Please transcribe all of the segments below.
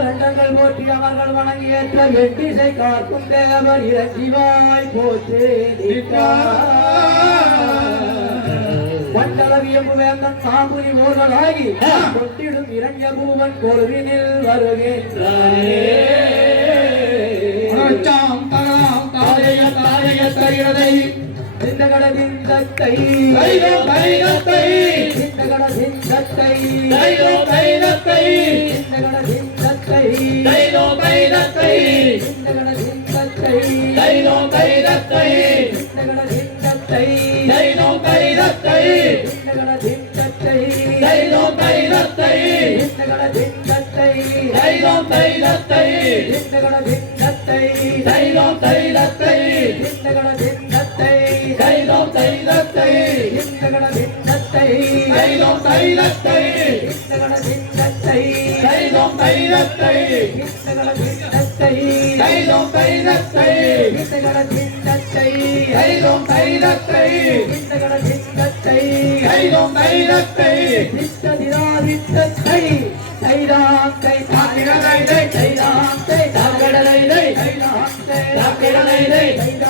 அண்டங்கள் போற்றி அவர்கள் வணங்கியேற்ற வெட்டிசை காக்கும் தேவர் இறங்கிவாய் போற்றே மண்டலவியம்பு வேந்தன் மாமுனி மூர்களாகி கொட்டிடும் இறங்கிய பூவன் கொழுவினில் வருகின்றாரே சிந்தகடசிந்தத்தை சிந்தகடசிந்தத்தை சிந்தகடசிந்தத்தை சிந்தகடசிந்தத்தை சிந்தகடசிந்தத்தை சிந்தகடசிந்தத்தை சிந்தகடசிந்தத்தை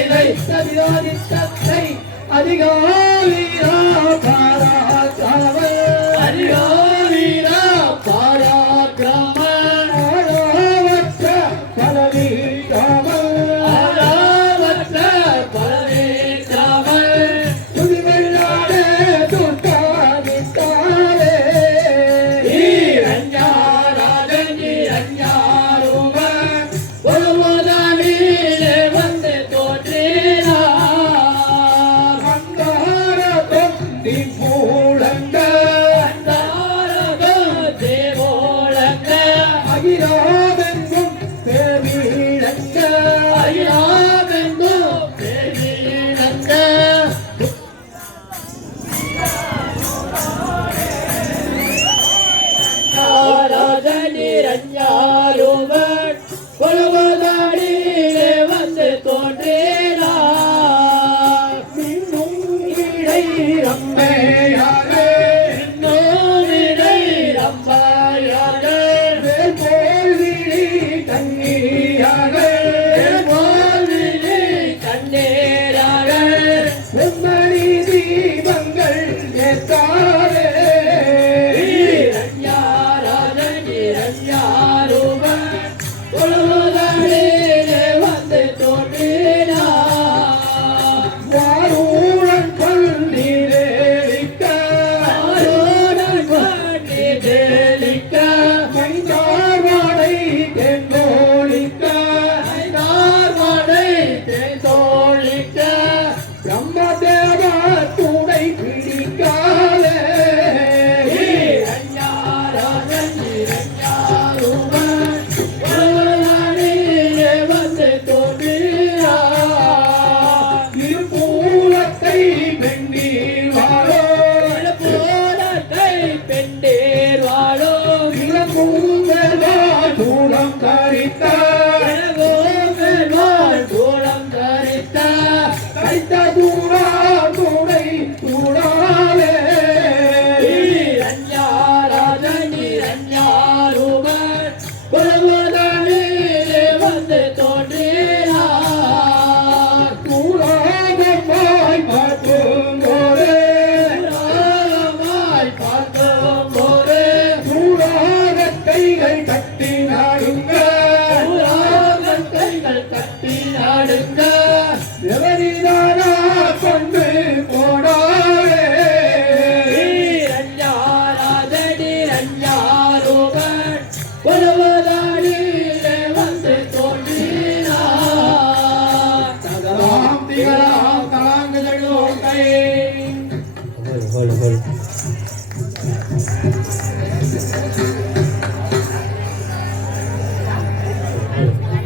சிந்தகடசிந்தத்தை சிந்தகடசிந்தத்தை அதிகாலியா பாராக்கிரம அதிகாலியா பாராக்கிரம ஆழவற்ற பலவீட்டாம ஆழவற்ற பலவீட்டாம துதிவெள்ளாட துர்காதித்தாரே ஈரஞ்சாராஜன் ஈரஞ்சாரும ஒருவதானிலே வந்து தோற்றினார்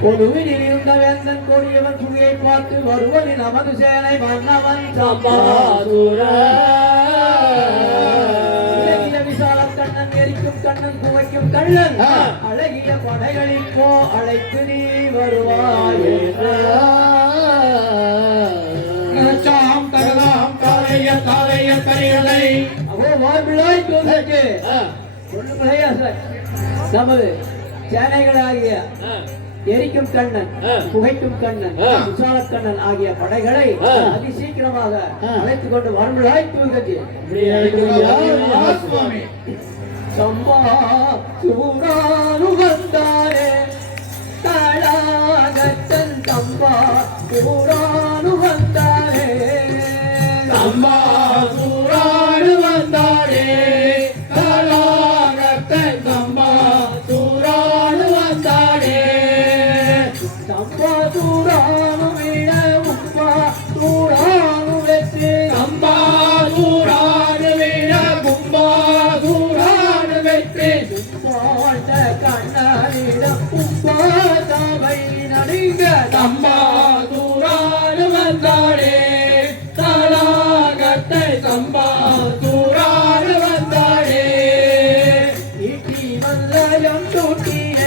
கொடுவினில் இருந்த வேந்தன் கொடியவன் சுழியை பார்த்து வருவதில் நமது சேனை மன்னவன் சம்பாதுர கண்ணன் குவைக்கும் கண்ணன் அழகிய படைகளில் போ அழைத்து நீ வருவாய் சாம் தகதாம் தாரைய தாரைய தரையலை அவோ வாழ்விழாய் தூதற்கு சொல்லுங்களே நமது சேனைகளாகிய எரிக்கும் கண்ணன் புகைக்கும் கண்ணன் விசால கண்ணன் ஆகிய படைகளை அதி சீக்கிரமாக அழைத்துக் கொண்டு வரும்பலாய் தூங்கி சம்பா சூரானு வந்தாரே தடாகத்தன் சம்பா சூரானு வந்தாரே சம்பா சூரானு வந்தாரே தடாகத்தன் சம்பா சூரானு வந்தாரே சம்பா சூரானு விட உப்பா சூரானு வெற்றி சம்பா சூரானு விட கும்பா சூரானு வெற்றி பாட்ட கண்ணனிடம் உப்பா சபை நடிங்க சம்பா சூரானு வந்தாரே தடாகத்தை சம்பா சூரானு வந்தாரே ஈட்டி மல்லயம் தூட்டிய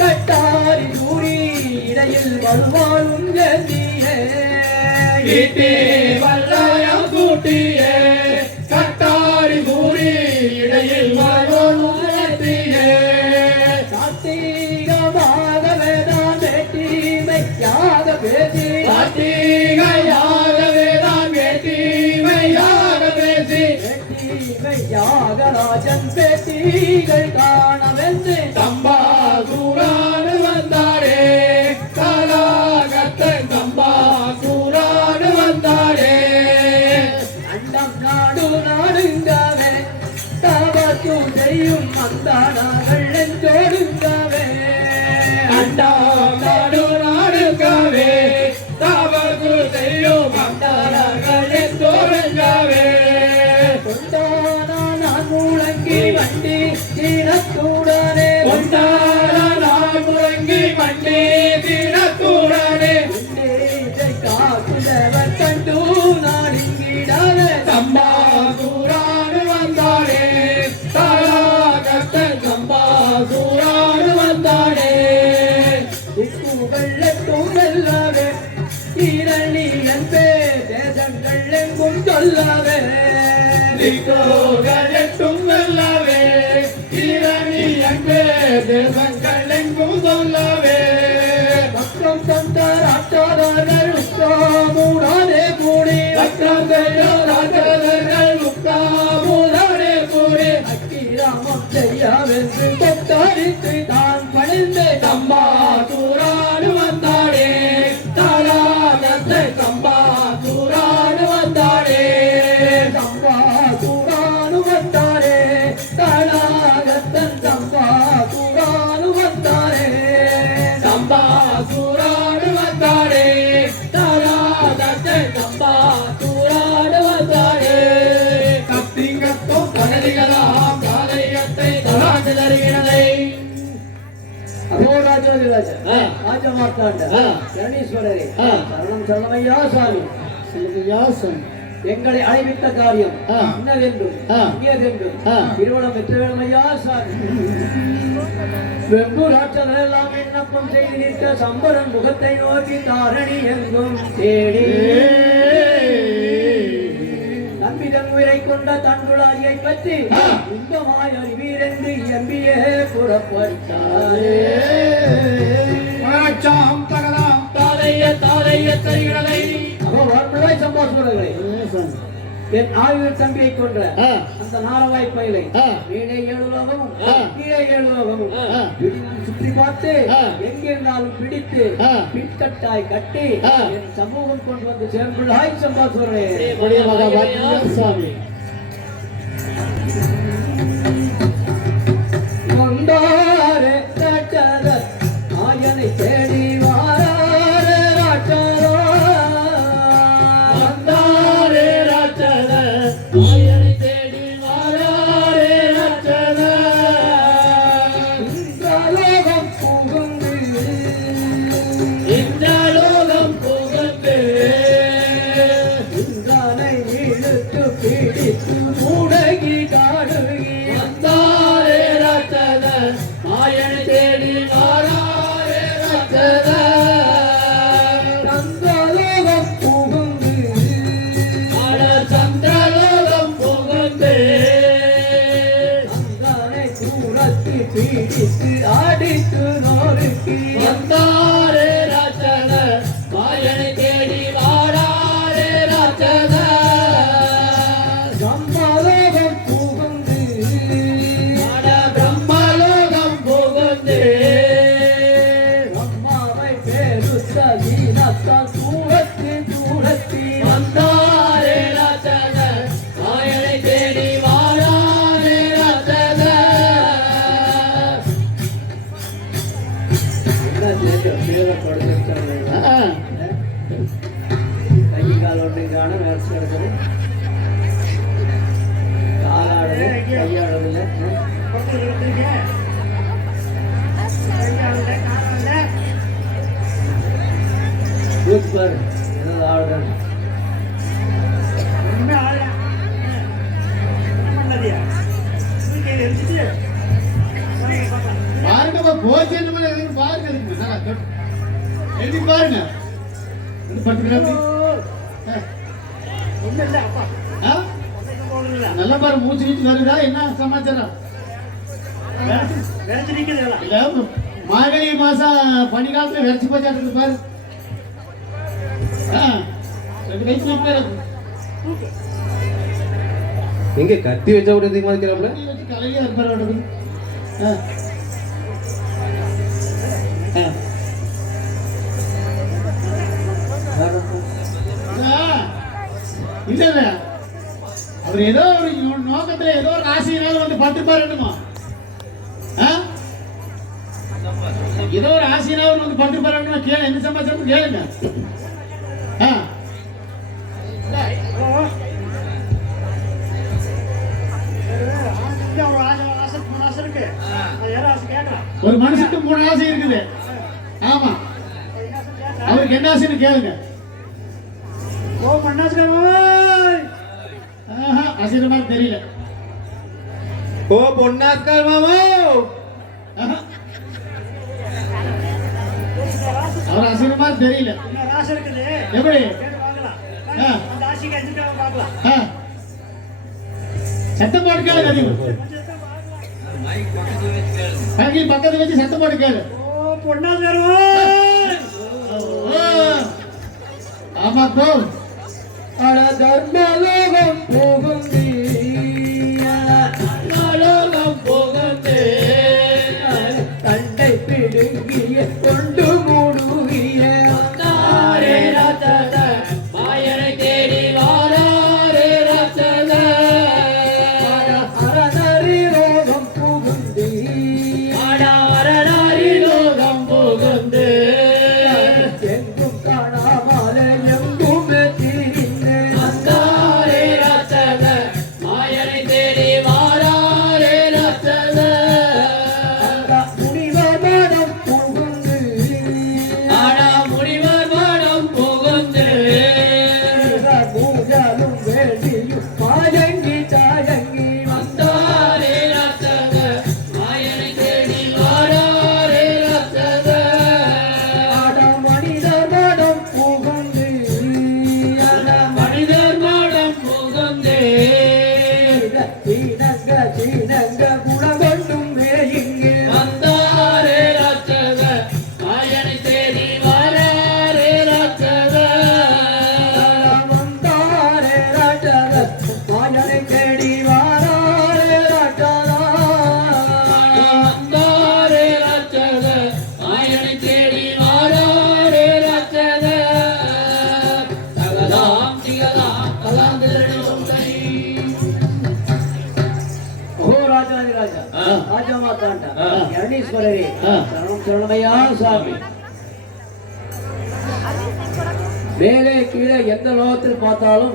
கட்டாரி சூரி இடையில் வருவாளும் ஜெந்தியே ஈட்டி வல்லயம் சூட்டியே கட்டாரி சூரி இடையில் வருவோனுத்தியே சாத்திகமாக வேதாம் வேட்டிமையாக பேசி சாத்திகையாக வேதாம் வேட்டிமையாக பேசி வேட்டிமையாக ராஜன் பேட்டிகள் காணவென்று சம்பா சூரானு வந்தாரே தடாகத்தை சம்பா சூரானு வந்தாரே அண்டம் நாடு நாடுங்கவே தவத்தும் செய்யும் அந்த நாங்கள் நெஞ்சோடுங்கவே அண்டா நாடு நாடுகவே தவறு செய்யும் அண்டாளர்களே தோழங்கவே கொண்டான நான் முழங்கி வண்டி சீனத்துடனே கொண்டாட நான் முழங்கி மண்ணே தினத்துடனே காக்குதவர் கண்டு நாடிங்கிடாவே சம்பா சூரானு வந்தாரே தடாகத்தை சம்பா சூரானு வந்தாரே வெள்ளட்டும் வெல்லவே ஈரணி என்பே தேசங்கள் எங்கும் சொல்லவே திக்கோகள் எட்டும் வெல்லவே இரணி அன்பே தேசங்கள் எங்கும் சொல்லவே பக்கம் தந்த ராட்டாளர்கள் உத்தாமுடானே கூடி வக்கம் ராஜர்கள் உத்தாமுடனே கூடி அக்கிராமம் செய்யாவென்று கொத்தாரித்து தான் பணிந்தே சம்பா சூரானு வந்தாரே தடாகத்தை சம்பா சூரானு வந்தாரே சம்பா சூரானு வந்தாரே தடாகத்தன் சம்பா சூரானு வந்தாரே சம்பா சூரானு வந்தாரே தடாகத்தை சம்பா சூரானு வந்தாரே கத்திங்கத்தோ கடலிகளாம் காலையத்தை தடாகதறியினதை அகோராஜோதிராஜ ஆ. ராஜமார்த்தாண்ட ஆ. ரணீஸ்வரரே ஆ. சரணம் சரணமையா சாமி யாசன் எங்களை அழைவித்த காரியம் ஆ. இன்னதென்றும் ஆ. இங்கதென்றும் ஆ. திருவண்ணம் பெற்ற வேணுமையா சாமி வெம்பு ராட்சதெல்லாம் விண்ணப்பம் செய்து நிற்க சம்பரன் முகத்தை நோக்கி தாரணி எங்கும் தேடி நம்பிதன் உயிரை கொண்ட தன்குழாரியை பற்றி ஆ. இன்பமாய் அறிவீரென்று எம்பியே புறப்பட்டாரே சாம் தகதாம் தாதைய தாதைய தரிகளை அவோ வாழ்முழாய் சம்பாசுரர்களே என் ஆயுள் தம்பியை கொன்ற ஆ. அந்த நாரவாய் பயிலை ஆ. மேலே ஏழு லோகமும் ஆ. கீழே ஏழு லோகமும் ஆ. சுற்றி பார்த்து ஆ. எங்கிருந்தாலும் பிடித்து ஆ. பின்கட்டாய் கட்டி ஆ. என் சமூகம் கொண்டு வந்து சேர்ந்துள்ளாய் சம்பாசுரே சுவாமி கொண்டாரே ராட்சத ஆயனை தேடி வாராரே ராட்சதா வந்தாரே ராட்சத ஆயனை தேடி வாராரே ராட்சத இந்திரலோகம் புகுந்து இந்த லோகம் புகழ்ந்து இந்திரனை இழுத்து பிடித்து முடங்கி காடு போச்சு என்ன மாதிரி எதுக்கு பாருங்க எதுக்கு நல்லா தொட்டு. எழுதி பாருங்க இது படுத்துக்கிறாங்க நல்லா பாரு மூச்சு நீச்சு வருதா என்ன சமாச்சாரம் இல்ல மார்கழி மாசம் பனிக்காலத்துல வெறிச்சு போச்சாட்டு பாரு ரெண்டு வயசு எங்க கத்தி வச்சா கூட எதுக்கு மாதிரிக்கிறாப்ல வச்சு கலையிலே இருப்பாரு இல்ல இல்ல அவர் ஏதோ ஒரு நோக்கத்துல ஏதோ ஒரு ஆசையினால வந்து பட்டுப்பாருமா ஏதோ ஒரு ஆசையினால வந்து பட்டுப்பாருமா கேளு எந்த சமாச்சாரம் கேளுங்க ஒரு மனுஷனுக்கு 3 ஆசை இருக்குது ஆமா அவருக்கு என்ன ஆசைன்னு கேளுங்க அசிர மாதிரி தெரியல ஓ பொன்னாஸ்கார் மாமா அவர் அசிர மாதிரி தெரியல எப்படி சத்தம் போட்டு கேளு அதிகம் பக்கத்துல வச்சு சத்தம் போட்டு கேளு ஆமா போ அட தர்மலோகம் போகுந்தி போகுந்தே தண்டை பிடுங்கிய கொண்டு மூடுகிய மாயனை தேடி வாராரே ரத்தத அரணரி லோகம் புகுந்தி அரணாரி லோகம் புகுந்து எங்கும் காணாமல எங்கும் திரிந்து வந்தாரே ரத்தத மாயனை தேடி வாராரே ரத்தத முனிவர் மனம் புகுந்து முடிவர் மனம் புகுந்து மூஜலும் வேண்டியும் மாயங்கி சாயங்கி வந்தாரே ரத்தத மாயனை தேடி வாராரே ரத்தத மனிதர் மனம் புகுந்து மனிதர் மனம் புகுந்து சீனங்க குணகொண்டும் இங்கு வந்தாரே ரத்தத மாயனை தேடி வாராரே ரத்தத வந்தாரே ராஜத மாயனை தேடி வாராரே ராஜதா வந்தாரே ரத்தத மாயனை தேடி வாராரே ரத்தத தகதாம் திகதாம் கலாந்திரணும் தனி ஓ ராஜாதிராஜா ராஜா மாதாண்ட யரணீஸ்வரரே சரணம் சரணமையா சாமி மேலே கீழே எந்த லோகத்தில் பார்த்தாலும்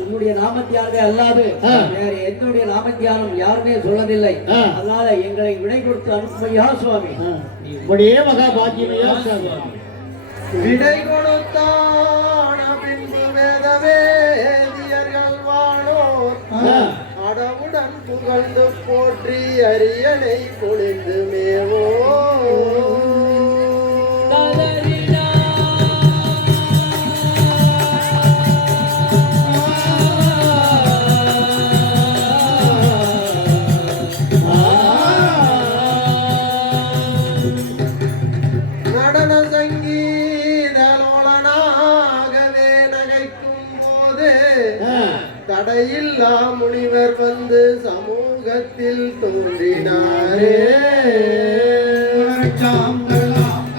உன்னுடைய நாமத்தியானவே அல்லாது வேற எந்தனுடைய நாமத்தியானம் யாருமே சொல்லதில்லை அதனால எங்களை விடை கொடுத்து அனுப்புமையா சுவாமி உடைய மகா பாக்கியமையா விடை கொடுத்தான பின்பு வேதவேதியர்கள் வானோர் அடவுடன் புகழ்ந்து போற்றி அரியணை குளிந்து மேவோ ததரிடா நடன சங்கீத லோலனாகவே நகைக்கும் போது தடையில்லா முனிவர் வந்து சமூகத்தில் தோன்றினாரே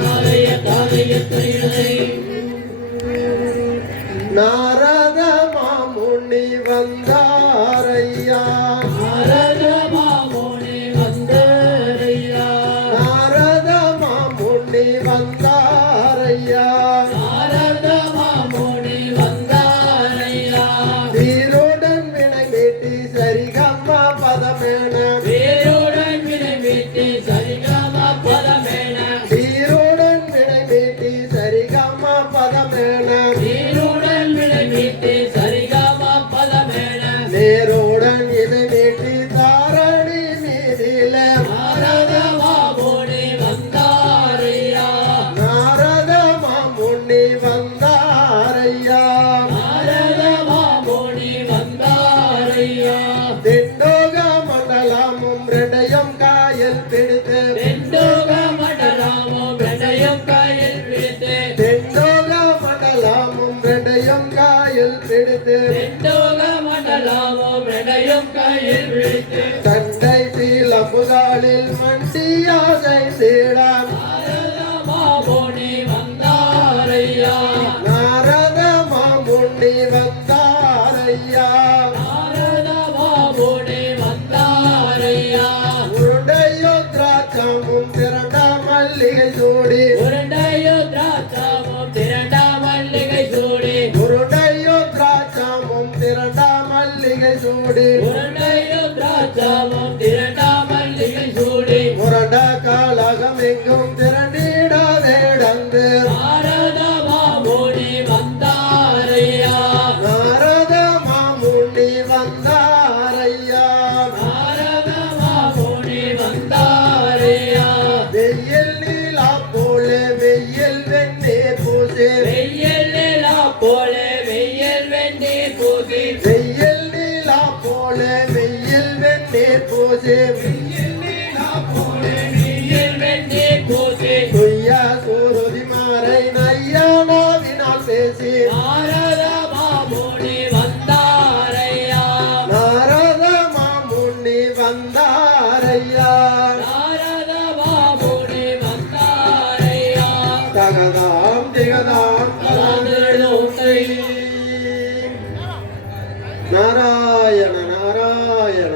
தாதைய தாதைய திரையிடலை நாரத மாமுனி வந்தாரையா நாரத மாமுனி வந்தாரையா நாரத மாமுனி வந்தாரையா நாரத மாமுனி வந்தாரையா வீரோடன் வினை மீட்டி சரிகம்மா பதமேன வேரோடன் வினை மீட்டி சரிகம பதமேன வீரோடன் வினை மீட்டி சரிகம்மா பதமேன வேரோடன் வினை மீட்டி சரிகம பதமேன நேரோடன் இதை மீட்டி தாரணி மீதில நாரத மாமுனி வந்தாரையா தெண்டோக மண்டலமும் ரெண்டையும் காயில் பிடித்து தெண்டோக மண்டலமும் ரெண்டையும் கையில் பிடித்து தெண்டோக மண்டலமும் ரெண்டையும் காயில் பிடித்து தெண்டோக மண்டலமும் ரெண்டையும் கையில் பிடித்து தண்டை சீலம்புகளில் மண்டியாசை தீடான் மாமுனி வந்தாரையா நாரத மாமுனி வந்தாரையா நாரத மாமுனி வந்தாரையா உருண்டையோ திராட்சமும் திரண்ட மல்லிகை சூடி உருண்டையோ திராட்சமும் திரண்ட மல்லிகை சூடி உருண்டையோ திராட்சமும் திரண்ட மல்லிகை சூடி உருண்டையோ திராட்சமும் திரண்ட மல்லிகை சூடி முரண்ட காலகம் எங்கும் திரண்டிட வேடந்து நாரத மாமுனி வந்தாரையா நாரத மாமுனி வந்தாரையா நாரத மாமுனி வந்தாரையா வெயில் நீலா போலே வெயில் வெண்ணீர் பூசி வெயில் நிலா போலே வெயில் வெந்நீர் பூசி வெயில் நீலா போலே வெயில் வெண்ணீர் பூசி வெயில் வெந்நீர் பூசி துய்யா சூருதி மாறை நையானாவினால் பேசி நாரத மாமுனி வந்தாரையா நாரத மாமுனி வந்தாரையா நாரத மாமுனி வந்தாரையா தகதாம் திகதாம் கலந்தெழுத்தை நாராயண நாராயண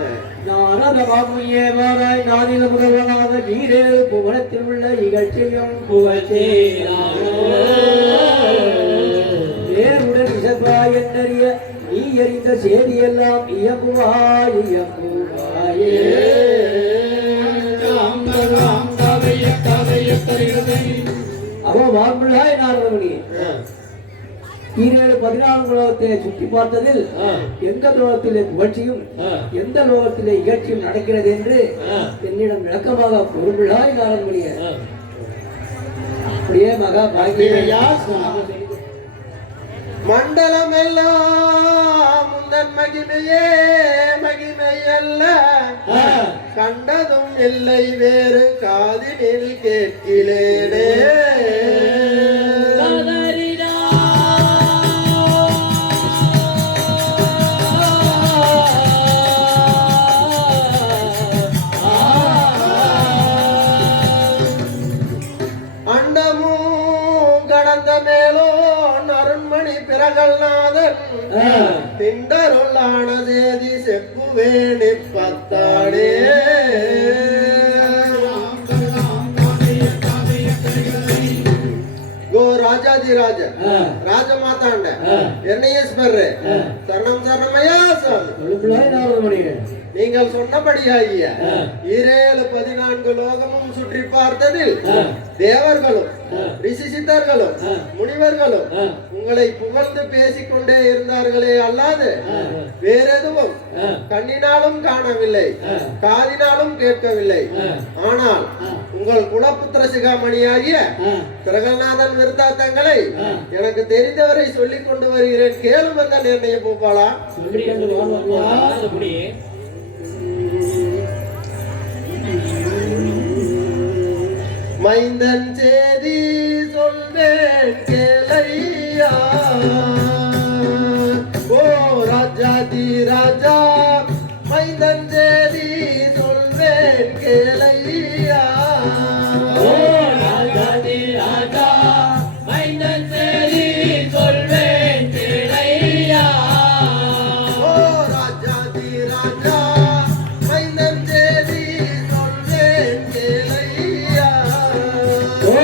நாரத மாமுனியே மாறாய் நானில முதல்வனாக நீரேழு புவனத்தில் உள்ள இகழ்ச்சியும் நேருடன் இசப்பாய் என்னறிய நீ எறிந்த செய்தியெல்லாம் இயம்புவாய் இயம்புவாயே அவோ வாழ்முள்ளாய் நாரதமுனி ஈரேழு 14 உலகத்தை சுற்றி பார்த்ததில் எந்த லோகத்திலே புகழ்ச்சியும் எந்த லோகத்திலே இகழ்ச்சியும் நடக்கிறது என்று என்னிடம் விளக்கமாக பொருள்ளாய் நாரதமுனிய அப்படியே மகா பாகியா மண்டலம் எல்லாம் முந்தன் மகிமையே மகிமை அல்ல கண்டதும் இல்லை வேறு காதினில் கேட்கிலேனே அண்டமும் கடந்த மேலோ அருண்மணி பிறகல்நாதன் திண்டருளான சேதி செப்புவேணி பத்தாடே கோ ராஜாதிராஜ ராஜமாதாண்ட என்னையஸ்வரே சரணம் சரணமையா சாமி பொருள்ளாய் நாரதமுனிய நீங்கள் சொன்னபடியாகிய ஈரேழு 14 லோகமும் சுற்றி பார்த்ததில் தேவர்களும் ரிஷி சித்தர்களும் முனிவர்களும் உங்களை புகழ்ந்து பேசிக்கொண்டே இருந்தார்களே அல்லாது வேறெதுவும் கண்ணினாலும் காணவில்லை காதினாலும் கேட்கவில்லை. ஆனால் உங்கள் குலப்புத்திர சிகாமணியாகிய பிரகல்நாதன் விருத்தாந்தங்களை எனக்கு தெரிந்தவரை சொல்லிக் கொண்டு வருகிறேன், கேளும் வந்த நிர்ணயம் பூப்பாளா. மைந்தன் சேதி சொல்வேன் கேளையா, ஓ ராஜாதி ராஜா மைந்தன் சேதி சொல்வேன் கேளையா, ஓ ராஜாதி ராஜா மைந்தன் சேதி சொல்வேன் கேளையா, ஓ ராஜாதி ராஜா மைந்தன் சேதி சொல்வேன் கேளையா, ஓ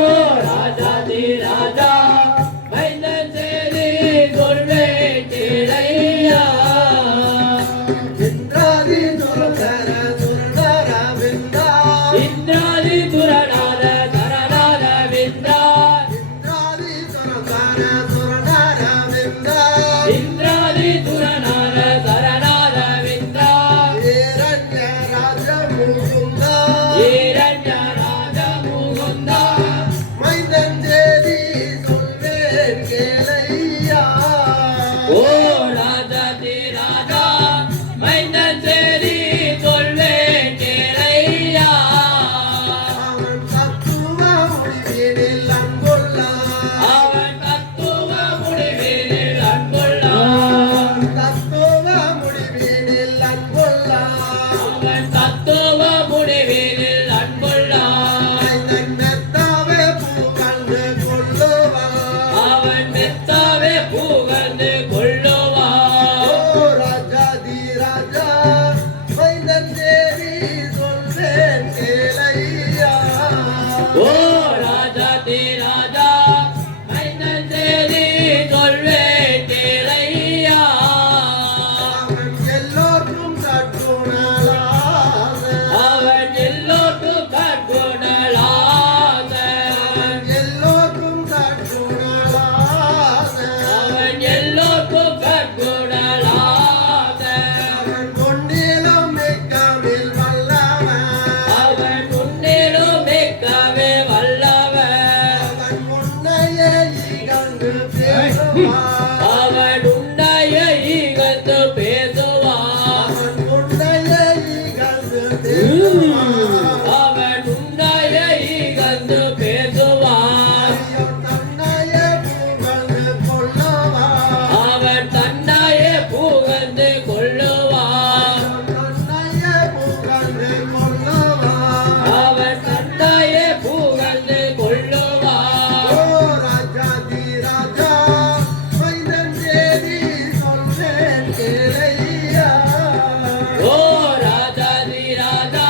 ராஜாதி ராஜா மைந்தன் சேதி அவன் தத்துவ முடிவினில் அன்புள்ளான் மெத்தாவே புகழ்ந்து கொள்ளுவான் அவன் மெத்தாவே புகழ்ந்து கொள்ளுவான் ஓ ராஜாதி ராஜா மைந்தன் தேவி சொல்வேன் கேளையா ஓ ராஜாதி ராஜா மைந்தன் தேதி சொல்வேன் கேளையா அவன் எல்லோருக்கும் கட்டுணலாக அவன் எல்லோருக்கும் கற்குணலாக எல்லோருக்கும் கட்டுணலாக அவன் எல்லோருக்கும் கற்குணலாக அவன் கொண்டிலும் மிக்கமில் வல்லவன் அவன் முன்னிலும் மிக்கவே வல்லவன் அவன் முன்னையே இகழ்ந்து பேசுவான் அவன் உன்னையே இகழ்ந்து பேசுவான் அவன் முன்னையே இகழ்ந்து பேசுவான் அவன் உன்னையே இகழ்ந்து பேசுவான் அவன் தன்னையே புகழ்ந்து கொள்ளுவான் அவன் தன்னையே புகழ்ந்து தன்னையே புகழ்ந்து கொள்ளுவான் அவன் தன்னையே புகழ்ந்து கொள்ளுவான் ஓ ராஜாதி ராஜா மைந்தன் தேவி சொல்வேன் கேளையா ஓ ராஜாதி ராஜா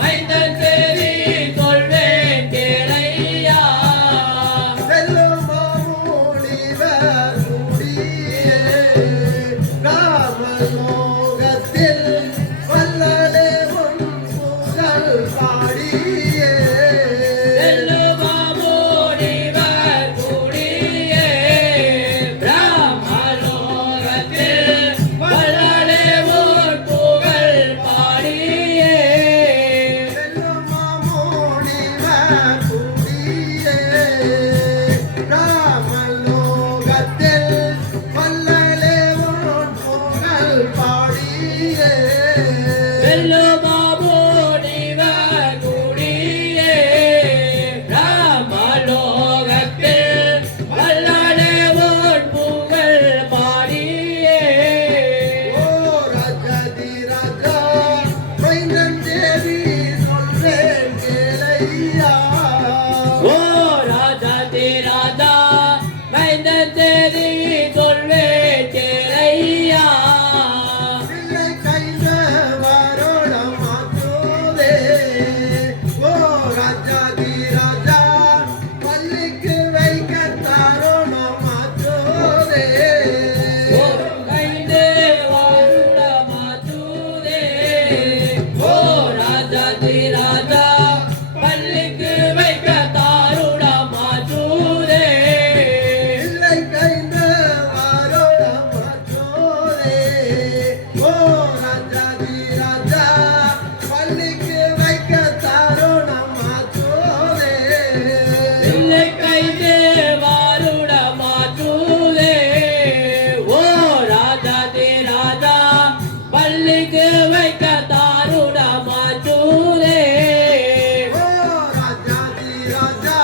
மைந்தன் தேதி சொல்வேன் கேளையா வெல்லும் மாமுனிவர் முடியே ராமலோகத்தில் வல்லலே உன் புகழ் பாடியே செல்லுமாமுனிவர் கூடியே பிரம்மலோகத்தில் வல்லலே உன் புகழ் பாடியே வெல்லும் மாமுனிவர் முடியே ராமலோகத்தில் வல்லலே உன் புகழ் பாடியே செல்லுமாமுனிவர் கூடியே பிரம்மலோகத்தில் வல்லலே உன் புகழ் பாடியே ஓ ராஜாதி ராஜா மைந்தன் தேவி சொல்வேன் கேளையா ஓ ராஜாதி ராஜா மைந்தன் தேதி சொல்வேன் கேளையா பிள்ளை கைந்த வாரோடம் மாற்றோதே ஓ ராஜாதி ராஜா பள்ளிக்கு வைக்க தாரோடம் மாற்றோதே ஒரு கைது வாருட மாற்றுதே ஓ ராஜாதி ராஜா பள்ளிக்கு வைக்க தாருட மாற்றுதே பிள்ளை கைந்த வாரோடம் மாற்றோதே ஓ ராஜாதி ராஜா பள்ளிக்கு வைக்க தாரோடம் மாற்றோதே இல்லை கைது வாருட மாற்றுதே ஓ ராஜாதி ராஜா பள்ளிக்கு வைக்க தாருட மாற்றுதே ஓ ராஜாதி ராஜா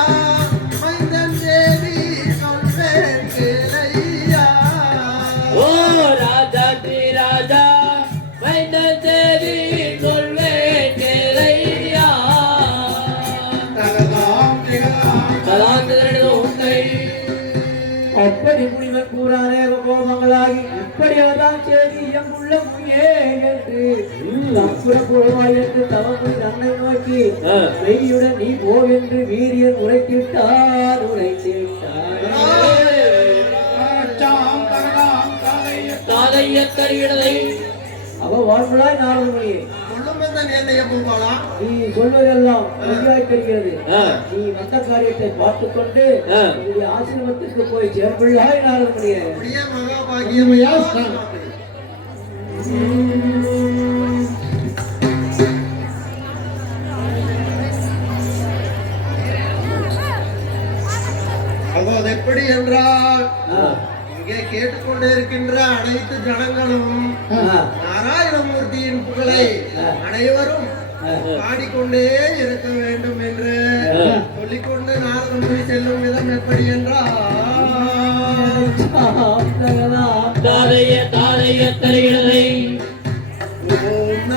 மைந்தன் தேவி சொல்வேன் கேளையா ஓ ராஜாதி ராஜா மைந்தன் தேதி சொல்வேன் கேளையா தகதாம் திகதாம் கலாந்தரனது உன்னை அப்படி முனிவன் கூறானே கோபங்களாகி இப்படியாதான் செய்தி எங்குள்ள முயே என்று தப்புறப்புறவாய் என்று தவமுடி தன்னை நோக்கி வெய்யுடன் நீ போ என்று வீரியன் உரைத்திட்டார் தாதைய தருகிறதை அவ வாழ்வுளாய் நாரதமுனியே கொள்ளுமெந்தன் என்னைய பூபாலா நீ சொல்வதெல்லாம் உறுதியாய் தெரிகிறது நீ வந்த காரியத்தை பார்த்துக் கொண்டு உன்னுடைய ஆசிரமத்திற்கு போய் சேர்ப்பிள்ளாய் நாரதமுனியே அப்படியே மகாபாகியமையா அது எப்படி என்றால் இங்கே கேட்டுக்கொண்டே இருக்கின்ற அனைத்து ஜனங்களும் நாராயணமூர்த்தியின் புகழை அனைவரும் பாடிக்கொண்டே இருக்க வேண்டும் என்று சொல்லிக்கொண்டு நாரதமுனி செல்லும் விதம் எப்படி என்றால் தாதைய தருகிறதை ஓம்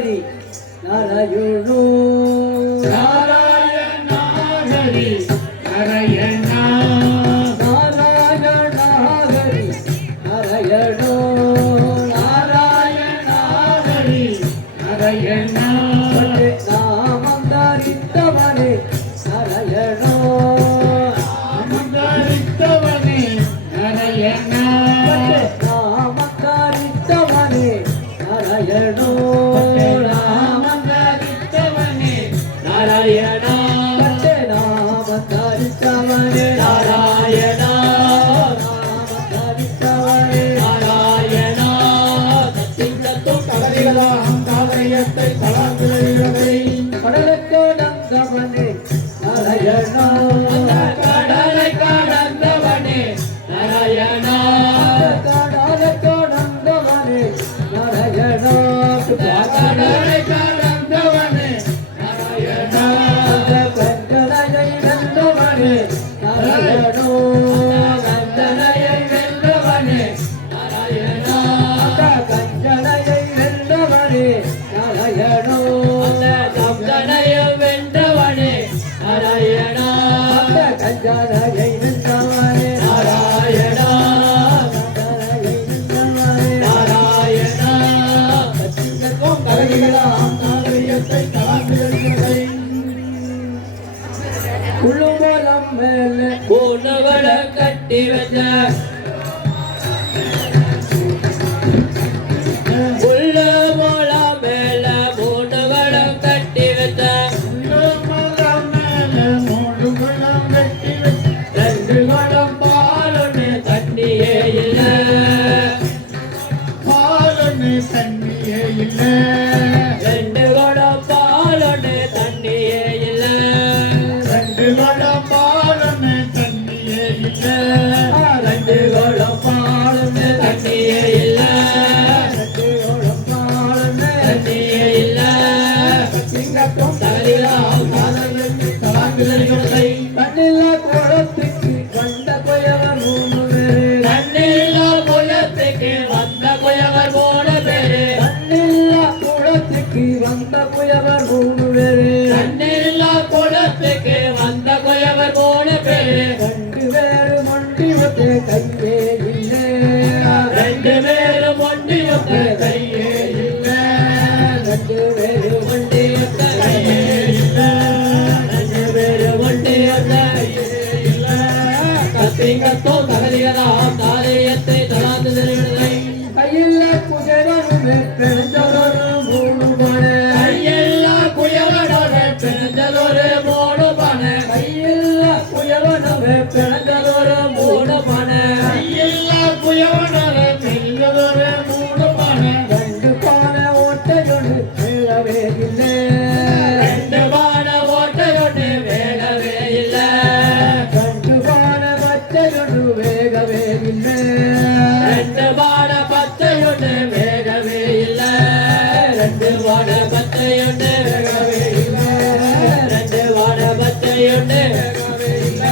ஹரி நாராயணோ நாராயண ஹரி நாராயணா நாராயண ஹரி நாராயணோ நாராயண ஹரி நாராயணா நாமம் தரித்தவனே நாராயணோ அமர்ந்தவனே நாராயணா நாமம் தரித்தவனே நாராயணோ அமர்ந்தவனே நாராயணா நாமம் தரித்தவனே நாராயணா நாமம் தரித்தவனே நாராயணா சிங்கத்தும் கவலைகளாம் காவரியத்தை தளாங்குகிறதை கடலுக்கு நந்தவனே நாராயணோ கடலை கடந்தவனே நாராயணா கடலுக்கு நந்தவனே நாராயணோ கடலை கடந்தவனே நாராயணா கண்டனையை வென்றவனே நாராயணோ கந்தனையை வென்றவனே நாராயணா கண்டனையை வென்றவனே நாராயணோ கந்தனையை வென்றவனே நாராயணா கண்டனையை வென்றவனே நாராயணா கண்டனையை வென்றவனே நாராயணா சிங்கத்தும் கவலைகளாம் காவரியத்தை தளாங்குகிறதை குழுமலம் மேலே பூனவள கட்டி வச்ச புல்ல மோள மேல பூனவள கட்டி வச்ச ரெண்டு குடம் பாலொன்னு தண்ணியே இல்ல தண்ணியே இல்ல ரெண்டு குடம் பாலொன்னு தண்ணியே இல்ல ரெண்டு குடம் பாலொன்னு தண்ணியே இல்ல ரெண்டு கோலம் பாடுமே தண்ணியே இல்ல ரெண்டு கோலம் பாடுமே தண்ணியே இல்ல சிங்கத்தும் தகலிலாம் காதலுக்கு தலாங்குதல்களை கண்ணில்ல குளத்துக்கு வந்த கொயவர் மூணு பேரு தண்ணில்லா குலத்துக்கு வந்த குயவர் போன பேரு கண்ணில்ல குளத்துக்கு வந்த கொயவர் மூணு பேரு தண்ணில்லா குலத்துக்கு வந்த குயவர் போன பேரு ரெண்டு பேரு மொண்டி வச்சு கையே இல்லை ரெண்டு பேரும் ஒண்டி ஒத்த கையே இல்ல ரெண்டு பேரு மொண்டி வச்ச கையே இல்ல ரெண்டு பேரும் ஒண்டி ஒத்த கையே இல்ல கத்திங்கத்தோ தகலிகளாம் தாரியத்தை தளாந்து தெரிவில்லை கையில் குதிரனுமே பிறந்தவரு மூணு மணி கையெல்லா குயவனோட பிறந்ததொரு மூணு பண கையில் குயவனுமே பிறந்ததொரு மூணு மணி கையெல்லா குயவனோட பிறந்ததொரு மூணு பண ரெண்டு பானை ஓட்டையொன்று மீளவே இல்லை ரெண்டு பான ஓட்டையொன்று வேகவே இல்ல ரெண்டு பானை பச்சையொன்று வேகவே இல்லை ரெண்டு பான பச்சையொன்று வேகவே இல்ல ரெண்டு பான பச்சையொன்று வேகவே இல்ல ரெண்டு பான பச்சையொன்று வேகவே இல்ல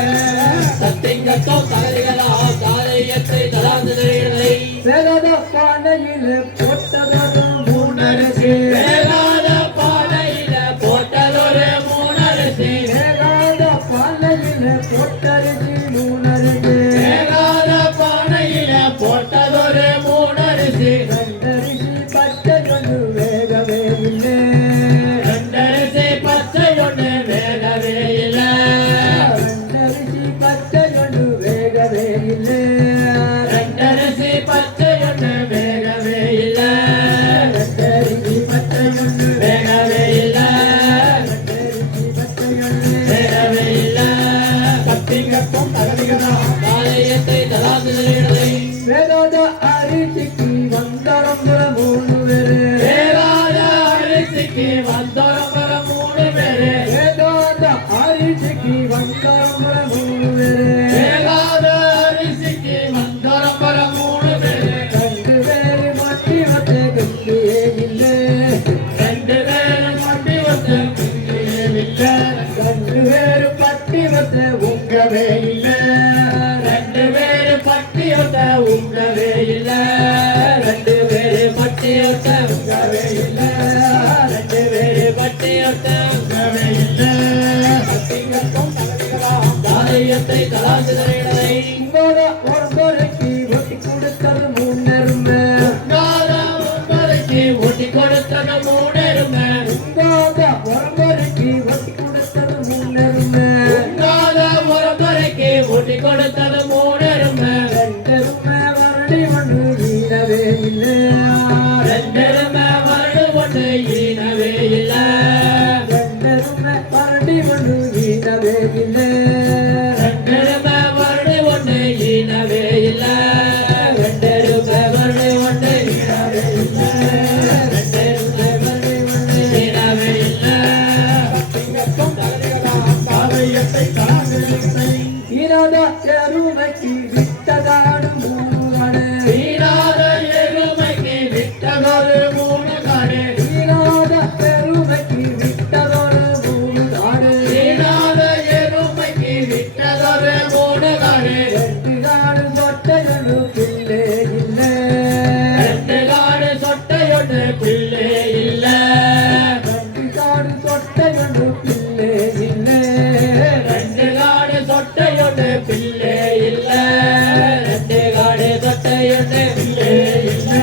சத்திங்கத்தோ தகலிகளாம் தாரியத்தை தளாந்து தெரிவில்லை வேகத பானையில் போட்டதொரு மூணரிசி வேகாத பானையில போட்டதொரு மூணரிசி வேகாத பானையில் போட்டரிசி மூணரிசி வேகாத பானையில போட்டதொரு மூணரிசி ரெண்டரிசி பச்சையொன்று வேகவே இல்லை ரெண்டரிசி பச்சை ஒண்ணு வேகவே இல்ல ரெண்டரிசி பச்சையொன்று வேகவே இல்லை ரெண்டரிசி பச்சை ஒண்ணு வேகவே இல்ல ரெண்டரிசி பச்சையொன்று வேகவே இல்ல ரெண்டரிசி பச்சையொன்று வேகவே இல்ல கத்திங்கத்தும் தகதிகளாம் காலையத்தை தலாந்து தெரிவில்லை வேகாத அரிசிக்கு வந்தரம்புற மூணு பேரு வேகாத அரிசிக்கு வந்தோரம்பர மூணு பேரு வேகாத அரிசிக்கு வந்தரம்புற மூணு பேரு வேகாத அரிசிக்கு வந்தோரம்பர மூணு பேரு ரெண்டு பேரு மட்டி வச்ச கண்டியே இல்லை ரெண்டு பேரும் மண்டி வந்த இல்ல ரெண்டு பேரு பட்டி வச்ச உங்கவே இல்லை ரெண்டு பேரு பட்டி ஒட்ட உங்கவே இல்ல ரெண்டு பேரு பட்டி ஒட்ட உங்கவே இல்ல தலாசுதலை உங்களோட ஒருவருக்கு ஒட்டி கொடுத்தது முன்னருமை ஒட்டி கொடுத்தது மூணெருமை உங்களோட ஒருவருக்கு ஒட்டி கொடுத்தது முன்னருமை ஒருவரைக்கு ஒட்டி கொடுத்தது மூணெருமை ரெண்டருமை வரடி ஒன்று ஈனவே இல்லை ரெண்டெருமை வருடு ஒன்று ஈனவே இல்லை ரெண்டருமை வரடி ஒன்று ஈனவே இல்லை ரெண்டெருமை வருடு ஒன்று ஈனவே இல்லை ரெண்டெருமை வருடு ஒன்று ஈனவே இல்லை ரெண்டெருமை வருடு ஒன்று ஈனவே இல்லை ஈனாத எருமைக்கு விட்டதாடு மூணு ஈனாத எருமைக்கு விட்டதொரு மூணு காடு ஈனாத பெருமைக்கு விட்டதொரு மூணு நாடு ஈனாத எருமைக்கு விட்டதொரு மூணு காடு ரெண்டு நாடு சொட்டையொன்று பிள்ளை இல்லை ரெண்டு காடு சொட்டையொன்று பிள்ளை இல்லை ரெண்டு நாடு சொட்டையொன்று பிள்ளை இல்லை ரெண்டு காடு சொட்டையொன்று பிள்ளை இல்லை ரெண்டு காடு சொட்டையொன்று பிள்ளை இல்லை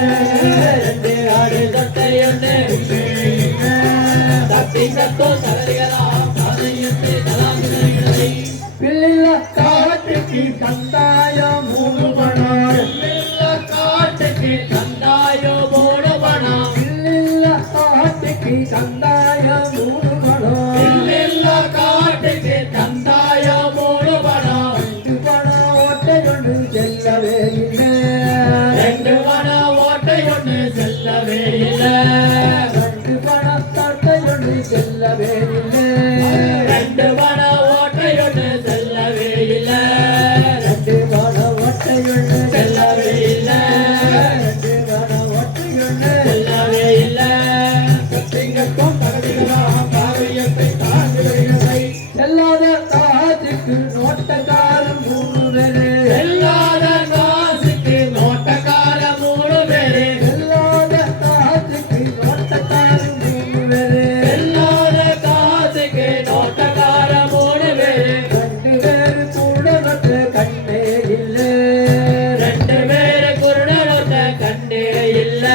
ரெண்டு காடு சொட்டையொன்று பிள்ளை இல்லை தப்பி கத்தோ தவறுகளாம் காதையத்தை தலாசுதலை பிள்ளைல காட்டுக்கு கந்தாயம் மூணு பணம் காட்டுக்கு தந்தாயோ மூணு பணம் பிள்ளைல காட்டுக்கு கந்தாயம் மூணு பணம் இல்ல காட்டுக்கு தந்தாயோ மூணு பணம் ரெண்டு பணம் ஒட்டையொன்று செல்லவே இல்லை ரெண்டு பணம் ஓட்டை ஒன்று செல்லவே இல்லை ரெண்டு பணம் தட்டையொன்று செல்லவே இல்லை ரெண்டு பணம் ஓட்டை ஒன்று செல்லவே இல்லை ரெண்டு பணம் ஒட்டையொன்று செல்லவே இல்லை ரெண்டு பணம் ஒட்டையொன்று செல்லவே இல்லை திங்கட்டும் பகடிகளாம் பாவையத்தை தாழ்வுகளை செல்லாத காத்துக்கு நோட்டக்காரன் மூணு பேரு செல்லாத காசுக்கு நோட்டக்கார மூணு பேரு செல்லாத காத்துக்கு நோட்டக்காரன் மூணு பேரு செல்லாத காசுக்கு நோட்டக்கார மூணு பேரு ரெண்டு பேரு கூட வந்து கண்ணே இல்லை ரெண்டு பேரு குருடனொத்த கண்டே இல்ல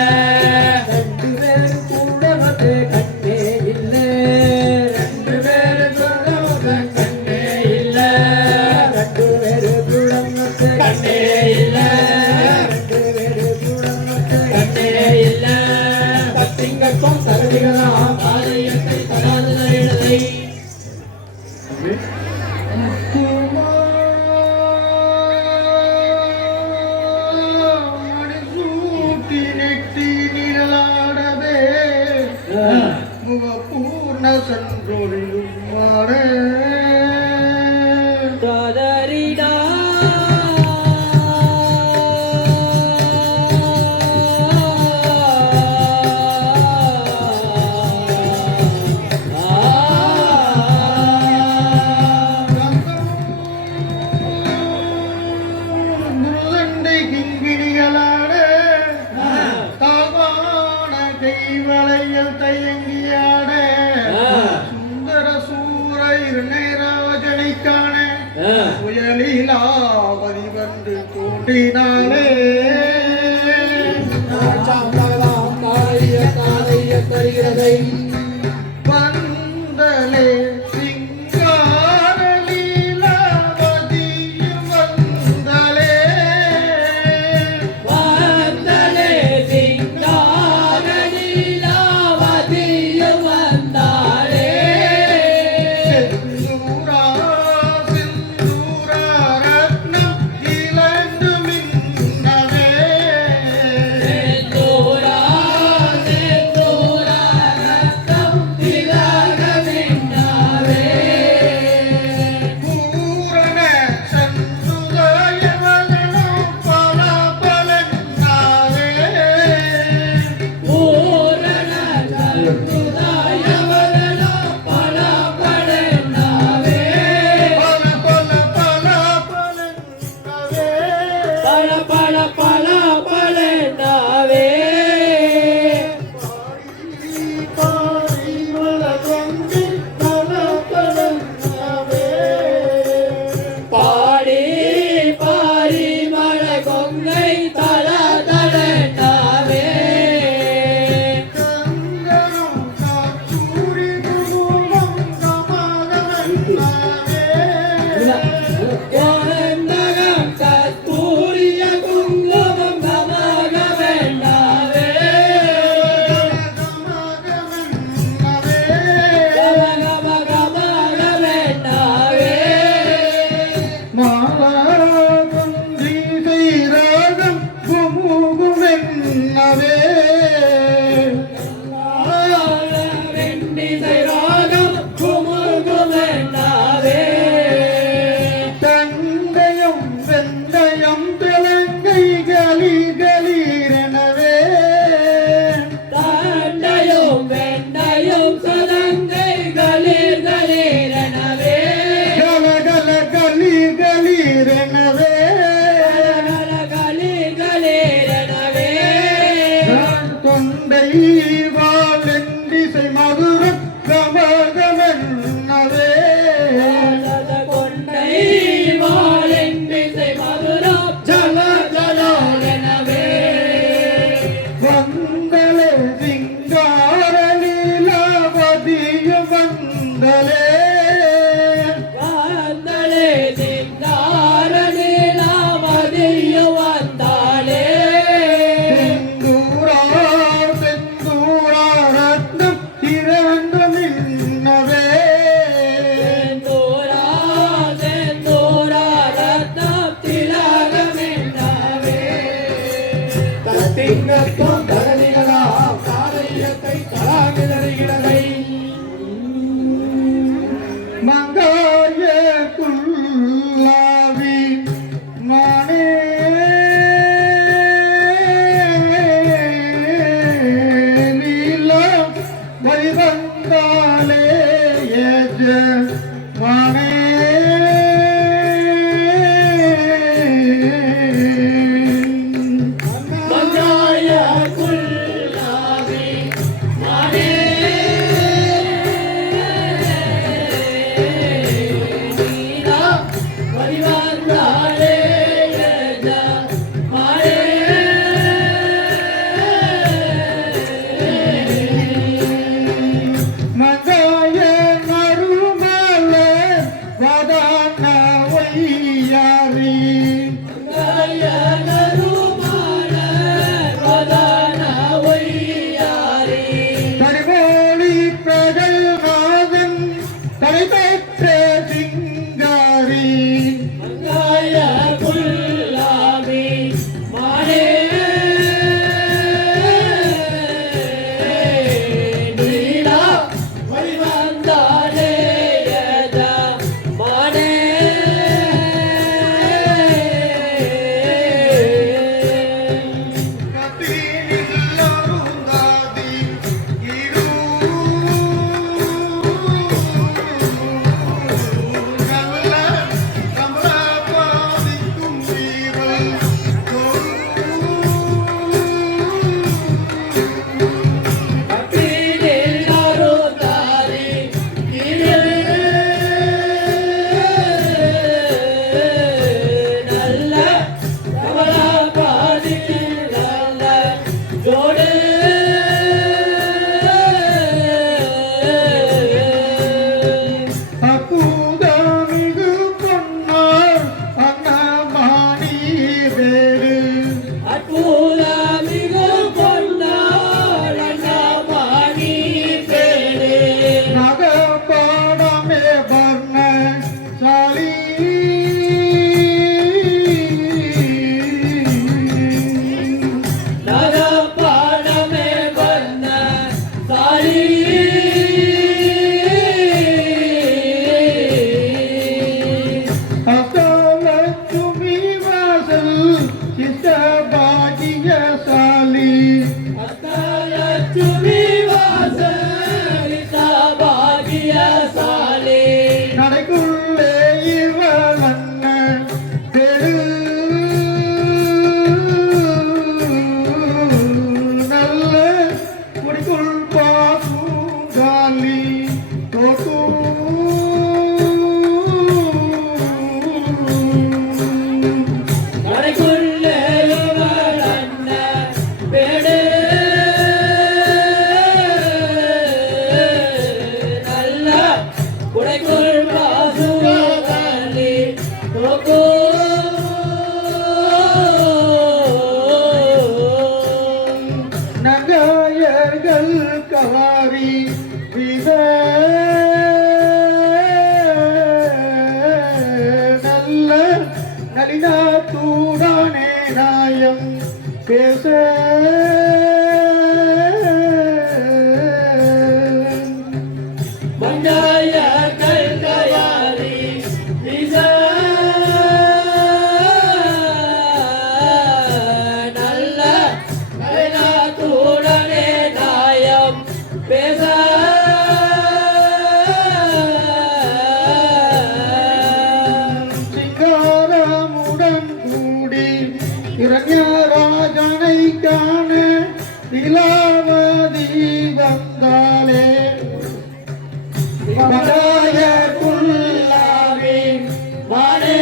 ரெண்டு பேரு கூட வந்து கண்ணே இல்லை ரெண்டு பேரு குருடனொத்த கண்டே இல்ல ரெண்டு பேரு கூட வந்து கண்டே இல்ல ரெண்டு பேரு கூட வந்து கண்டே இல்ல பத்திங்கட்டும் சரதிகளாம் ஆலயத்தை தலாதுதை மணிசூட்டி நெட்டி நிழலாடவே முகப்பூர்ண சன்றொழியும் மாட ததறிடா முருகண்டை கிங்கிணிகளாட தாவான கைவளையில் தயங்கியாட சுந்தர சூரர் நேராஜனை காண புயலிலாவதி வந்து தோன்றினாலே வந்தலே சிங்கார லீலாவதியும் வந்தலே வந்தலே சிங்கார லீலாவதியும் வந்தாளே செந்தூரா செந்தூரா ரத்னம் இளந்து மின்னவே செந்தூரா செந்தூரா ரத்தம் திலக மின்னாவே பூரண சந்துதயவதனோ பல பலன்னாவே பூரண கருதாயவதனோ பல படனாவே பல பல பல பலன்னாவே பல பல பல படனாவே பாடி மலர்ந்து பல பலன்னாவே பாடி வந்தாலே எஜமானே மங்காய குல்லாவி மானே நீரா வரிவந்தாலே மானே மங்காய நறுமல வதான வையாரி மங்காய நறுமான வதன வையாரி தனிமொழி பிரகல்நாதன் தலைபெற்ற சிங்காரி மங்காய குல்லாவி மானே நீரா வரிவந்தாலே மானே கத்தினில்லருந்தாதி இரு நல்ல கமலபாதிக்கும் வீரல் கத்தினில்லாரோ தாரி நல்ல கமலபாதிக்கு நல்ல ஜோடு அற்புதமிகு பொன்னார் அன்னமானி வேறு அற்புதமிகு பொன்னாளன மாணி பேரே நகப்பாடமே வர்ண சாலி நகப்பாடமே வர்ண சாரி அஷ்டலட்சுமி வாசல் சித்தபாகியசாலி அஷ்டலட்சுமி வாசலித பாகியசாலி நடைக்குள்ளே இவளன்ன பெரு நல்ல குடிக்குள் பாசுங்காலி கடைக்குள்ளே இவளன்ன பேடு நல்ல குடைக்குள் பாசுகாலி தோக்கு நங்காயர்கள் கவாரி வித நல்ல நளினாத்தூடானே நாயம் பேச மங்காய கல்கயாரி விச நல்ல நயனாத்துடனே நாயம் பேச சிங்காரமுடன் கூடி இரண்யராஜனை காண நிலாவதி வந்தாலே மகாய குல்லாவி மானே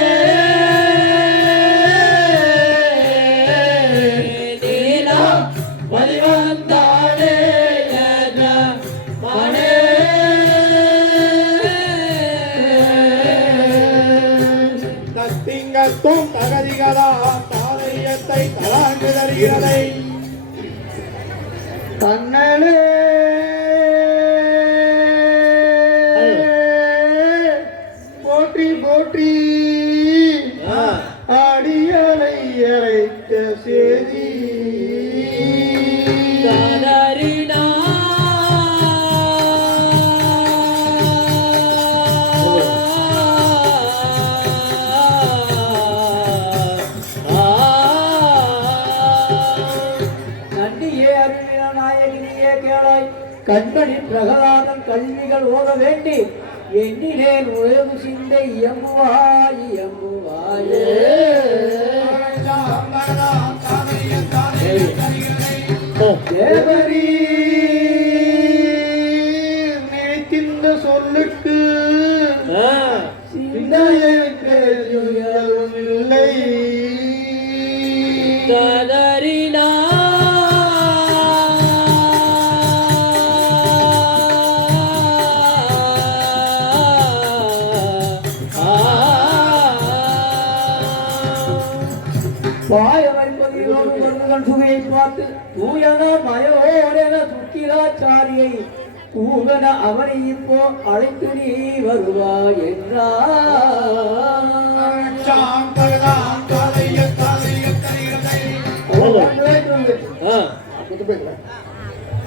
நீலா வலிவந்தானே மானே தத்திங்கத்தும் தகதிகளா தாரையத்தை தலாங்கு தருகிறதை தன்னலே போற்றி போற்றி அடியலை அரைத்த சேதி காதரினா கண்மணி பிரகலாதன் கல்விகள் ஓத வேண்டி எண்ணினேன் உழவு சிந்தை இயம்புவாய் இயம்புவாயே. தேவரீ நினைக்கின்ற சொல்லுக்கு சிந்தையற்கு இல்லை. கதறினா பாயவன்பதியோடு ஒருவன் சுவையை பார்த்து தூயன மயோடென சுக்கிலாச்சாரியை பூவன அவனை இப்போ அழைத்து நீ வருவாய்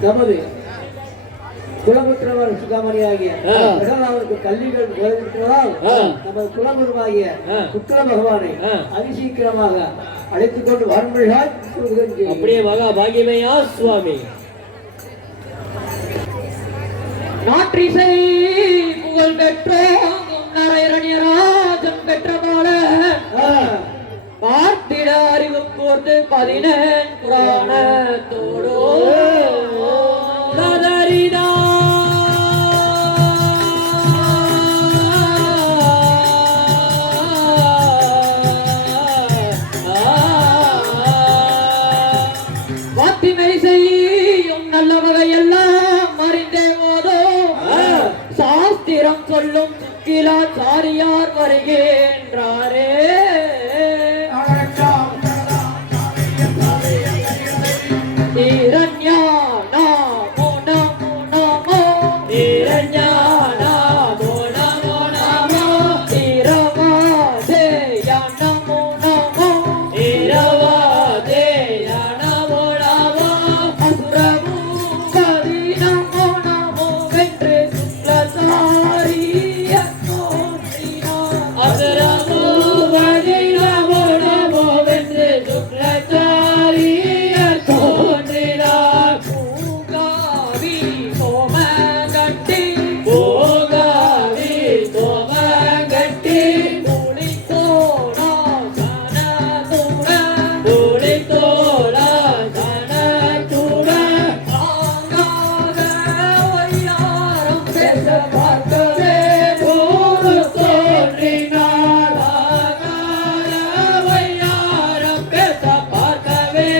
நமது குலபுத்திரவர் சுகாமணியாகிய அவருக்கு கல்விகள் நிறைவேற்றுவதால் நமது குலகுருவாகிய சுக்கிர பகவானை அதிசீக்கிரமாக அழைத்துக் கொண்டு வரும்படியாய் அப்படியே மகா பாகியமையா சுவாமி. நாற்றிசை புகழ் பெற்றோம் நரையரணியராஜன் பெற்ற போல பார்த்திட அறிவு கூர்ந்து 14 புராணத்தோடோ கதறினா வாத்திமை செய்யும் நல்ல வகையெல்லாம் அறிந்தே போதோ சாஸ்திரம் சொல்லும் சுக்கிலாச்சாரியார் வருகின்றாரே. இரண்யா நமோ நமோ நமோ இரண்யா நமோ நமோ நமோ இரவாதேய நமோ நமோ இரவாதேய நமோ நமோ அசுரபூபதி நமோ நமோ வென்று சுக்லசாரிய அசுரபூபதி நமோ நமோ வென்று சுக்லசாரிய தோன்றினார். பூகாவி சோமகட்டி பூகாவி சோமகட்டி துளித்தோடா சனதுட துளித்தோடா சனதுட ஆங்காக வையாரம் பேச பார்க்கவே போது தோன்றினார். ஆங்காக வையாரம் பேச பார்க்கவே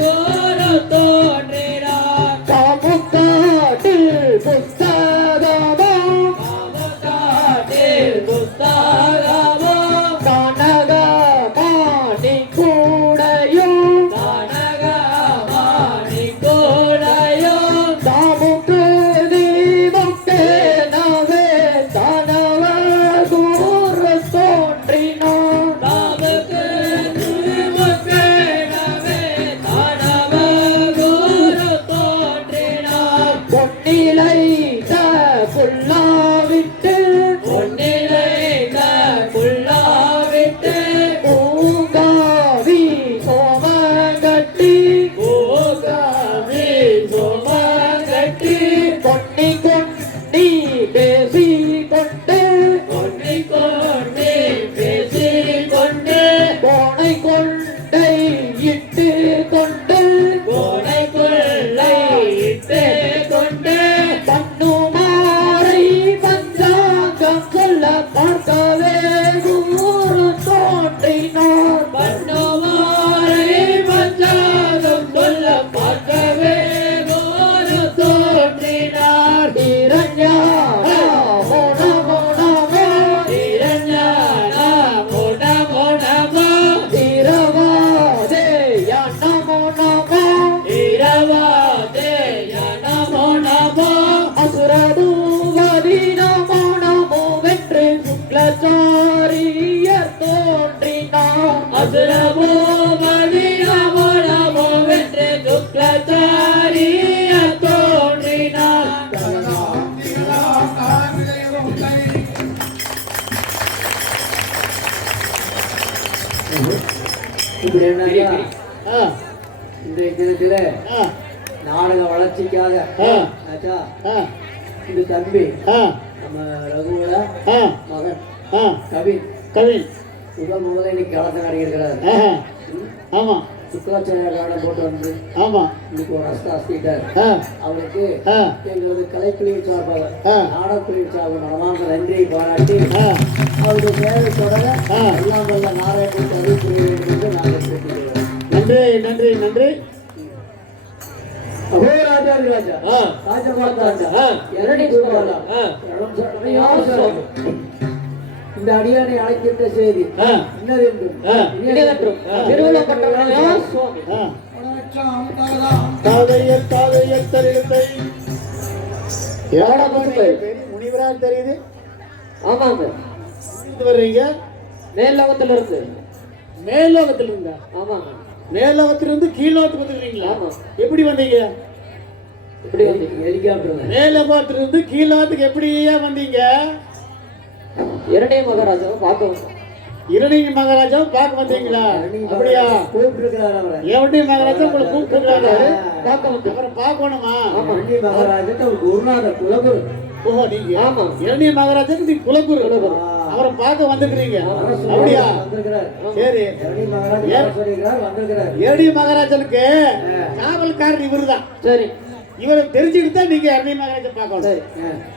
போது தோன்றினார். காமுக்காட்டில் புஸ்தகமும் காமுக்காட்டில் புஸ்தகமும் கனகமாணி கூடையும் கனகமாணி கூடையும் தாமுக்கு தீபக்கே நவே கணவர் கூற தோன்றினார். தாமுக்கு தீபக்கே நவே கணவர் கூற தோன்றினார். பொன்னிலைத புல்லாவிட்டு பொன்னிலைத புல்லாவிட்டு பூங்காவி சோமகட்டி பூங்காவி சோமகட்டி பொன்னி கொண்டி பேசி கொண்டு பொன்னி கொண்டி பேசி கொண்டு போனை கொண்டை இட்டு கொண்டு போனை கொள்ளை இட்டு கொண்டு பண்ணுமாறை பஞ்சாங்கம் சொல்ல பார்க்கவே குரு தோன்றினார். பண்ணுமாறை பஞ்சாங்கம் சொல்ல பார்க்கவே குரு தோன்றினார். இரண்யா நமோ நமோ நமோ இரண்யா நமோ நமோ நமோ இரவாதேய நமோ நமோ இரவாதேய நமோ நமோ அசுரபூபதி நமோ நமோ வென்று சுக்லசாரியர் தோன்றினார். அசுரபூபதி நமோ நமோ வென்று சுக்லசாரியர் தோன்றினார். இப்படி என்னன்னா இன்றைய தினத்தில நாடக வளர்ச்சிக்காக ஆ. ஆச்சா ஆ, இது தம்பி ஆ, நம்ம ரகுவோட ஆ, மகன் ஆ, கவின் கவின். முதல்ல இன்னைக்கு களத்தை நடிக்கிறார். ஆஹா, ஆமா, சுக்கராச்சாரிய கார்டன் போட்டு வந்து ஆமா. இன்னைக்கு ஒரு அஸ்தா அஸ்திட்டார். ஆ, அவருக்கு ஆ, எங்களது கலைக்குழுவின் சார்பாக ஆ. நாடகக்குழுவின் சார்பாக மனமார்ந்த நன்றியை பாராட்டி ஆ, அவருடைய சேவை தொடர ஆ. எல்லாம் வல்ல நாராயணன் அருள் புரிய வேண்டும் என்று நாங்கள் கேட்டுக்கிறோம். நன்றி நன்றி நன்றி. அஹோ ராஜாதி ராஜா ஆ. ராஜமாதாண்டா ஆ. இரடி பூபாலா ஆ. ரணம் சரணமையாசாமி. இந்த அடியானை அழைக்கின்ற செய்தி ஆ. இன்னதென்றும் ஆ. இனிதென்றும் திருவிழப்பட்டவனையா சுவாமி. ஆ. தாதையர் தாதையர் தரிடத்தை யாரா முனிவரா தெரியுது. ஆமாங்க, இருந்து வர்றீங்க மேல்லோகத்துல இருக்கு. மேலோகத்துல இருந்தா ஆமாங்க, மேலோகத்துல இருந்து கீழோகத்துக்கு வந்துருக்கீங்களா? ஆமா. எப்படி வந்தீங்க? இப்படி வந்து ஹெலிகாப்டர் மேலோகத்துல இருந்து கீழோகத்துக்கு எப்படியா வந்தீங்க? இரண்டே மகாராஜாவை பார்க்க வந்தோம். இரணிய மகாராஜா பார்க்க வந்தீங்களா? அப்படியா? கூப்பிட்டுருக்கிறார் அவரை. இரணிய மகாராஜா உங்களை கூப்பிட்டுருக்காரு. பார்க்க வந்தோம். அவரை பார்க்கணுமா? இரண்ய மகாராஜன் அவர் குருநாதர் குலகுரு. ஓஹோ, நீங்க ஆமா. இரணிய மகாராஜா நீங்க குலகுரு. அவரை பார்க்க வந்திருக்கிறீங்க. அப்படியா? வந்திருக்கிறார். சரி. இரண்ய மகாராஜன் வர சொல்லியிருக்கிறார், வந்திருக்கிறார். இரணிய மகாராஜனுக்கு காவல்காரர் இவருதான். சரி, இவரை தெரிஞ்சுக்கிட்டு தான் நீங்க இரணிய மகாராஜா பார்க்கணும். சரி.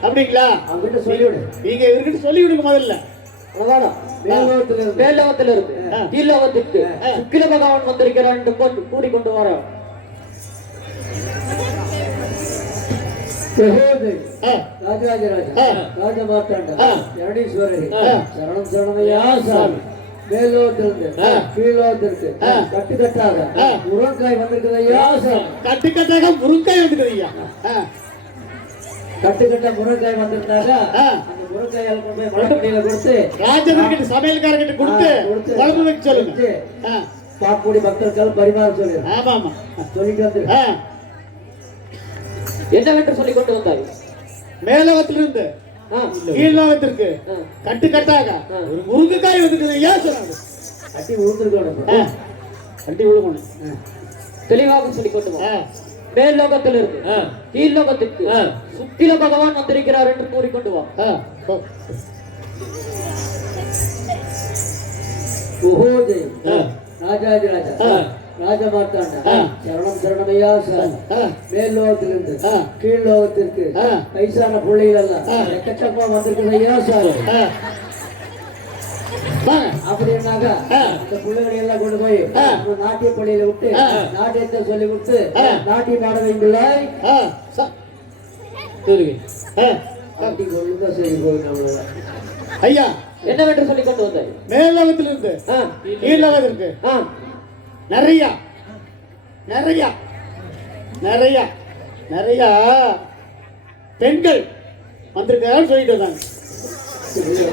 அப்படிங்களா? அவர்கிட்ட சொல்லிவிடு. நீங்க இவர்கிட்ட சொல்லி விடுங்க முதல்ல. அவ்வளவுதானா? மேலோகத்திலிருந்து மேல்லோகத்துல இருக்கு. கீழோகத்திற்கு சுக்கில பகவான் வந்திருக்கிறார் என்று கூறிக்கொண்டு வர. சகோதரி ஆ, ராஜராஜ ராஜா ஆ. ராஜமார்த்தாண்ட ஆ. ஜெகதீஸ்வரரி ஆ. சரணம் சரணமையா சாமி. மேலோகத்திலிருந்து ஆ. கீழோகத்திற்கு ஆ. கட்டுக்கட்டாக ஆ. முருங்காய் வந்திருக்கிறதையா சாமி. கட்டுக்கட்டாக முருங்காய் வந்துக்கிறீங்க. கட்டுக்கட்ட முருங்காய் வந்திருந்தாங்க. ஆ. அந்த முருங்காயால் கொண்டு போய் மலட்டுப்படியில கொடுத்து ராஜகிட்ட சமையல்காரர்கிட்ட கொடுத்து கொடுத்து குழம்பு வைக்க சொல்லுங்க. வச்சு ஆ, பாக்குடி பக்தர்கள் பரிமாற சொல்லி ஆமா ஆமா. சொல்லிட்டு வந்து ஆ, என்னவென்று சொல்லிக் கொண்டு வந்தார். மேலோகத்திலிருந்து கீழ்லோகத்திற்கு கட்டுக்கட்டாக ஒரு முருங்கைக்காய் வந்துக்கிறீங்க. ஏன் சொன்னாங்க? கட்டி விழுந்துருக்கணும். ஆ, கட்டி விழுகணும். தெளிவாக சொல்லிக் கொண்டு வா. ஆ, மேல்லோகத்தில் இருக்கு கீழ்லோகத்திற்கு சுக்கில பகவான் வந்திருக்கிறார் என்று கூறிக்கொண்டு வா. ஆ, போ. உஹோஜை ஆ, ராஜாதி ராஜா ஆ. ராஜமார்த்தாண்ட ஆ. சரணம் சரணமையா சாமி. ஆ, மேல்லோகத்திலிருந்து ஆ. கீழ்லோகத்திற்கு ஆ. வயசான பிள்ளைகள் எல்லாம் ஆ. எக்கச்சக்கமா வந்திருக்கிறதையா சாமி. ஆ. வாங்க. அப்படின்னாக்க ஆ. அந்த பிள்ளைகளை எல்லாம் கொண்டு போய் ஆ. நம்ம நாட்டிய பள்ளியில விட்டு ஆ. நாட்டியத்தை சொல்லி கொடுத்து ஆ. நாட்டிய பாட வைப்பிள்ளாய் ஆ, சொல்லுங்க. ஆ, அப்படி ஒழுங்கா சொல்லி போய் நம்மள ஐயா, என்னவென்று சொல்லிக் கொண்டு வந்தார். மேலோகத்திலிருந்து கீழ்லோகத்திற்கு ஆ, நிறைய நிறைய நிறைய நிறைய பெண்கள் வந்திருக்கான்னு சொல்லிட்டு வந்தாங்க.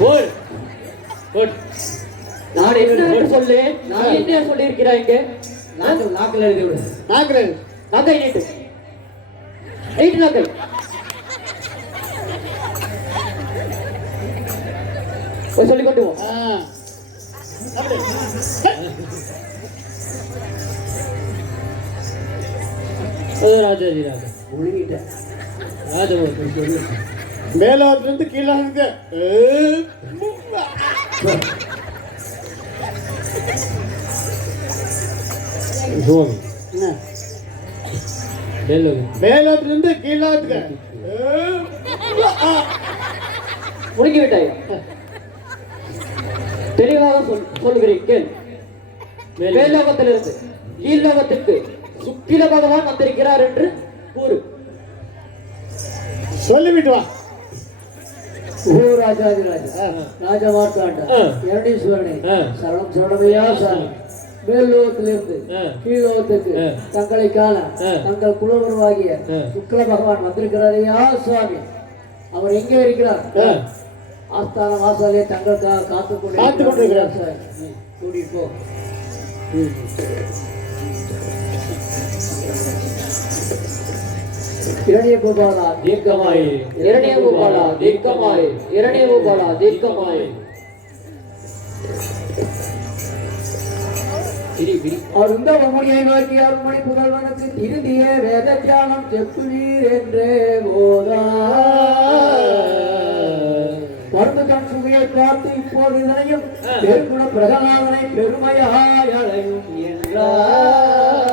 போடு. போடு. நான் என்ன சொல்லு, நான் என்ன சொல்லி இருக்கிறாங்க. நாக்கில் எழுதி விடு. நாங்கள் நகை நீட்டு நீட்டு நகை. போய் சொல்லிக் கொண்டு வா. ராஜாஜி ராஜா முழுங்கிட்டேன். ராஜபோகத்தில் சொல்லு. மேலோகத்திலிருந்து கீழே சுவாமி மேலோகம். மேலோகத்திலிருந்து கீழோகத்துக்கு முடிங்கி விட்டாய். தெளிவாக சொல்லுகிறேன் கேள். மேலோகத்திலிருந்து கீழ்லோகத்திற்கு சுக்கில பகவான் வந்திருக்கிறார் என்று கூறு. சொல்லிவிட்டு வா. ஓ ராஜாதி ராஜா ராஜமார்த்தாண்ட இரண்டீஸ்வரனே சரணம் சரணமையா சாமி. மேல்லோகத்திலிருந்து கீழ்லோகத்துக்கு தங்களை காண தங்கள் குலகுருவாகிய சுக்கில பகவான் வந்திருக்கிறாரையா சுவாமி. அவர் எங்கே இருக்கிறார்? ஆஸ்தான வாசலே தங்களுக்காக காத்துக் கொண்டிருக்கிறார் சார். கூட்டிட்டு போ. இரணிய கோபாலா தீர்க்கமாய் இரணிய கோபாலா தீர்க்கமாய் இரணிய கோபாலா தீர்க்கமாய். அருந்தவமுனியை நோக்கி அருள்மணி புகழ்வனுக்கு திருந்திய வேத தியானம் செப்புவீர் என்றே போதா பருந்து தன் சுவையை பார்த்து இப்போது இதனையும் பெருங்குண பிரகலாதனை பெருமையாய் அழையும் என்றார்